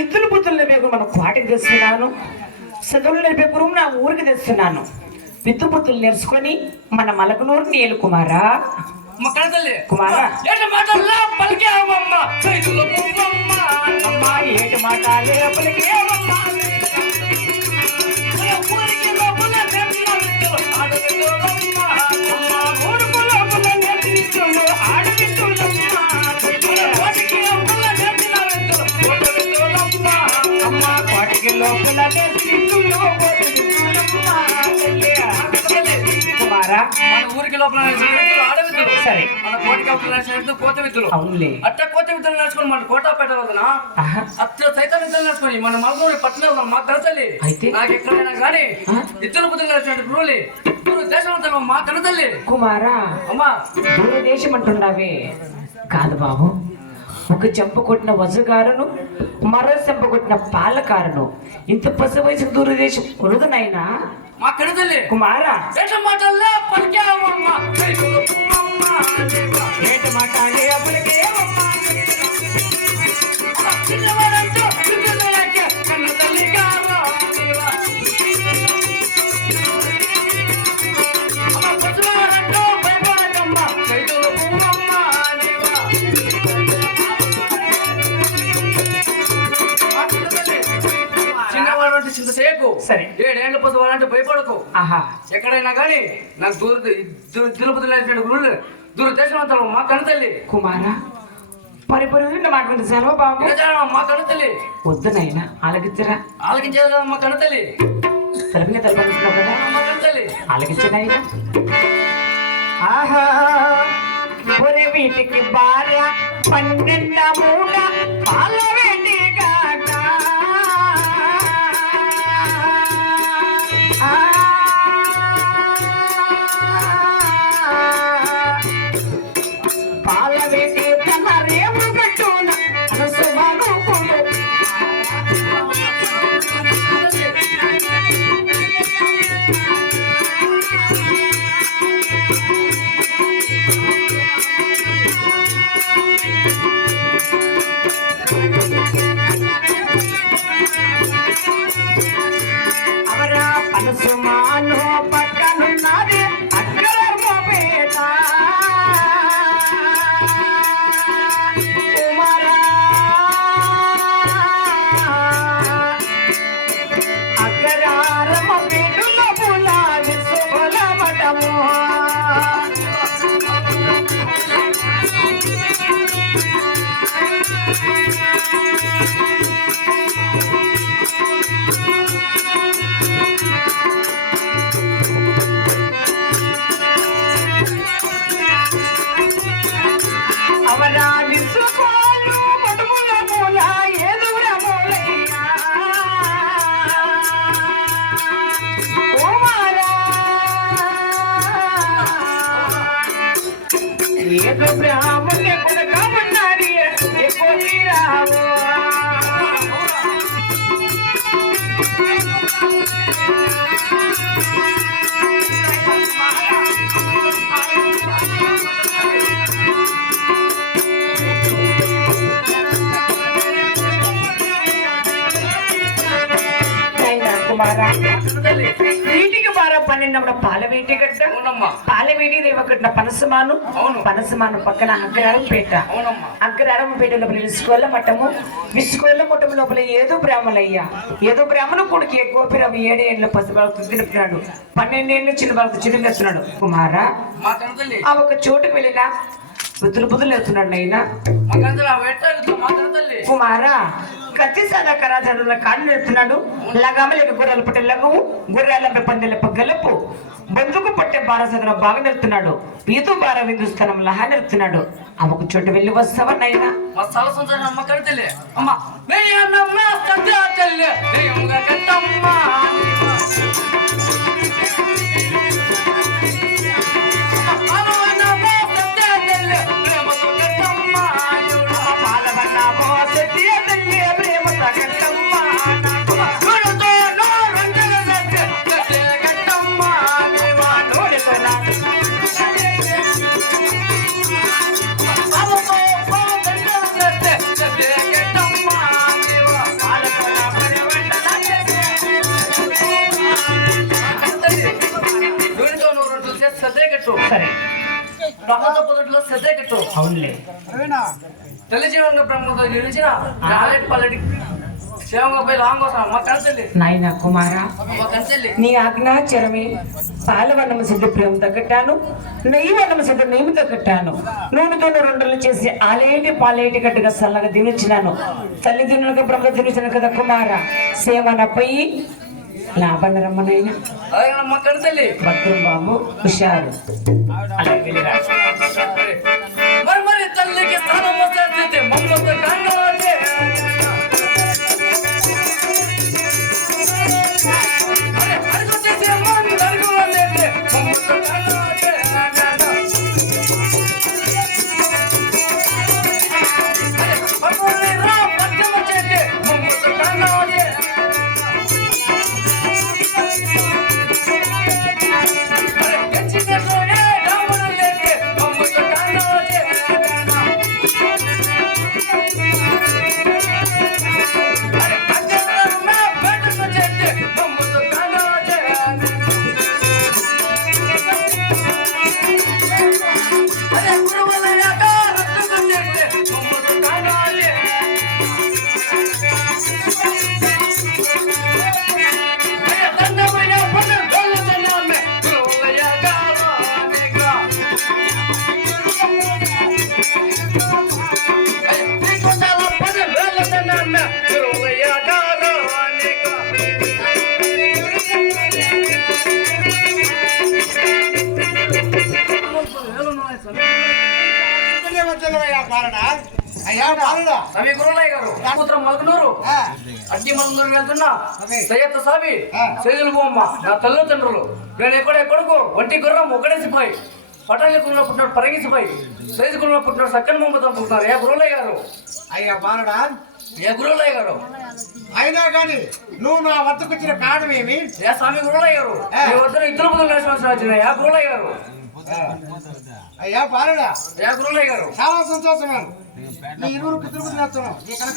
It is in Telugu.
ఇద్దరు బుద్ధులు నేర్పే మనం కోటకి తెస్తున్నాను, చదువులు నేర్పే గురువు నా ఊరికి తెస్తున్నాను. విద్దు బుద్ధులు నేర్చుకొని మన మలకనూరుని ఏలు కుమారా. కుమారా ఏటి మాటలే పలికేవమ్మా. కుమారా మన ఊరికి లోపల ఆడవిద్దులు, సరే మన కోటికి అవతల కోత విద్దులు. అవునులే, అట్ట కోత విద్దులు నేర్చుకుని మన కోటాపేట వదన అట్లా సైతం విద్యలు నేర్చుకుని మన మగూరి పట్టణం మా కనతల్లి. అయితే నాకు ఎక్కడైనా కానీ ఇద్దరు బుద్ధులు నేర్చుకుంటే గురువులే దేశం అంతా మా కనతల్లి. కుమారా అమ్మా దూరదేశం అంటున్నావే, కాదు బాబు. ఒక చెంప కొట్టిన వజుగారును, మరో చెంప కొట్టిన పాలకారును, ఇంత పసి వయసు దూరదేశం కొలుదునైనా మా కనతల్లి. కుమారా దేశం మాటల్లో పలికేవమ్మా, ఏటి మాట్లాడే పలికేవమ్మా. చిన్నవాడంటూ కన్నతల్లి గారు పసివాడంటూ భయపడకమ్మ కైతులు పూమమ్మ చిన్నవాడు అంటే చింతసేపు, సరే 7 ఏళ్ళ పసివాడంటే భయపడకు. ఆహా ఎక్కడైనా కానీ నాకు తిరుపతి గురువులు దూరదేశం అంతా మా కనతల్లి. కుమారా పరిపరి మాట్లాడుతుంది సెలవు బాబు. మా కనతల్లి వద్దునైనా ఆలగించరా. ఆలకించేది కదా మా కనతల్లి. తలపిన తలపడుతున్నావు కదా, మా కనతల్లి ఆలగించనైనా. ఆహా ఒరే వీటికి భార్య 12 మూడ పాల వేడి గాక. పాల వేడి తన రేము గట్టున సుమనుకుడు. అవరా పనసుమాను పక్కనున్నది అగ్రమోపేట. కుమారా అగ్రహారమ పేటుల పులావి శుభల మఠము. అవరా విసుపాలు మటుముల మూల ఎదుర మూలయ్యా. కుమారా ఏదో బ్రాహ్మణ్య కొనకమన్నారి రావు. కుమారా వీటికి బార 12 పాల వేటి గడ్డ, పాల వేటి రేవగడ్డ పనసమాను. పనసమాను పక్కన అగ్రహారంపేట. అగ్రహారంపేట లోపల విసుకోళ్ళ మఠము, విసుకోళ్ళ మఠం లోపల ఏదో బ్రాహ్మణయ్యా. ఏదో బ్రాహ్మణ కొడుకు గోపిరావు 7 ఏళ్ళ పసిబాలకు తిరుగుతున్నాడు, 12 ఏళ్ళ చిన్న బాలకు చిన్నస్తున్నాడు. కుమారా ఆ ఒక చోటుకు వెళ్ళినా బుద్ధులు వెళ్తున్నాడు నైనా. కుమారా కత్తి సదా కరాచరుల కాళ్ళు వెళ్తున్నాడు. లగామలేక గుర్రాలు పట్టే లగవు, గుర్రాలపై పందెలప గెలుపు, బొందుకు పట్టే బారసదన బాగా నిలుతున్నాడు. పీతు బార విందుస్థానం లహా నిలుతున్నాడు. ఆ ఒక చోట వెళ్ళి వస్తావా నైనా. Get down. బ్రహ్మతో పొదట్లో శ్రద్ధ కట్టు అవునులే తెలిజీవంగా బ్రహ్మతో నిలిచిన రాలేటి పల్లెటి శివంగా పోయి లాంగ్ వస్తాను మా కనచెల్లి నాయన కుమారా మా కనచెల్లి నీ ఆజ్ఞాచరమే పాలవన్నము సిద్ధ ప్రేమతో కట్టాను నెయ్యి వన్నము సిద్ధ నేమితో కట్టాను నూనెతో రెండులు చేసి ఆలేటి పాలేటి గట్టుగా సల్లగా దినిచ్చినాను తల్లి దినులుగా బ్రహ్మ దినిచిన కదా కుమార సేవనపై లాభనరమ్మనైనా అలాగే మా కనచెల్లి భద్రం బాబు హుషారు అలాగే వెళ్ళిరా. మరి మరి తల్లికి స్థానం వస్తే మమ్మల్ని కంగారే రవి గురులయ్య గారు కూతురం మలకనూరు అడ్డి మలకనూరు వెళ్తున్నా సయ్యత్త సాబి చేతులు బొమ్మ నా తల్లిదండ్రులు నేను ఎక్కడే కొడుకు ఒంటి గుర్రం ఒకడేసిపోయి పటాలికుల్లో పుట్టినాడు పరగేసిపోయి సైజుకుల్లో పుట్టినాడు సక్కన బొమ్మతో పుట్టినారు ఏ గురులయ్య గారు అయ్యా బాలుడా ఏ గురులయ్య గారు అయినా కానీ నువ్వు నా వద్దకు వచ్చిన కారణం ఏమి? ఏ స్వామి గురులయ్య గారు మీ వద్ద ఇద్దరు బుద్ధులు నేర్చుకోవాల్సిన వచ్చిన ఏ గురులయ్య గారు అయ్యా బాలుడా ఏ గురులయ్య గారు చాలా సంతోషం నీ ఇరువురు పితృపతి నేర్చున్నావు ఈ కనుక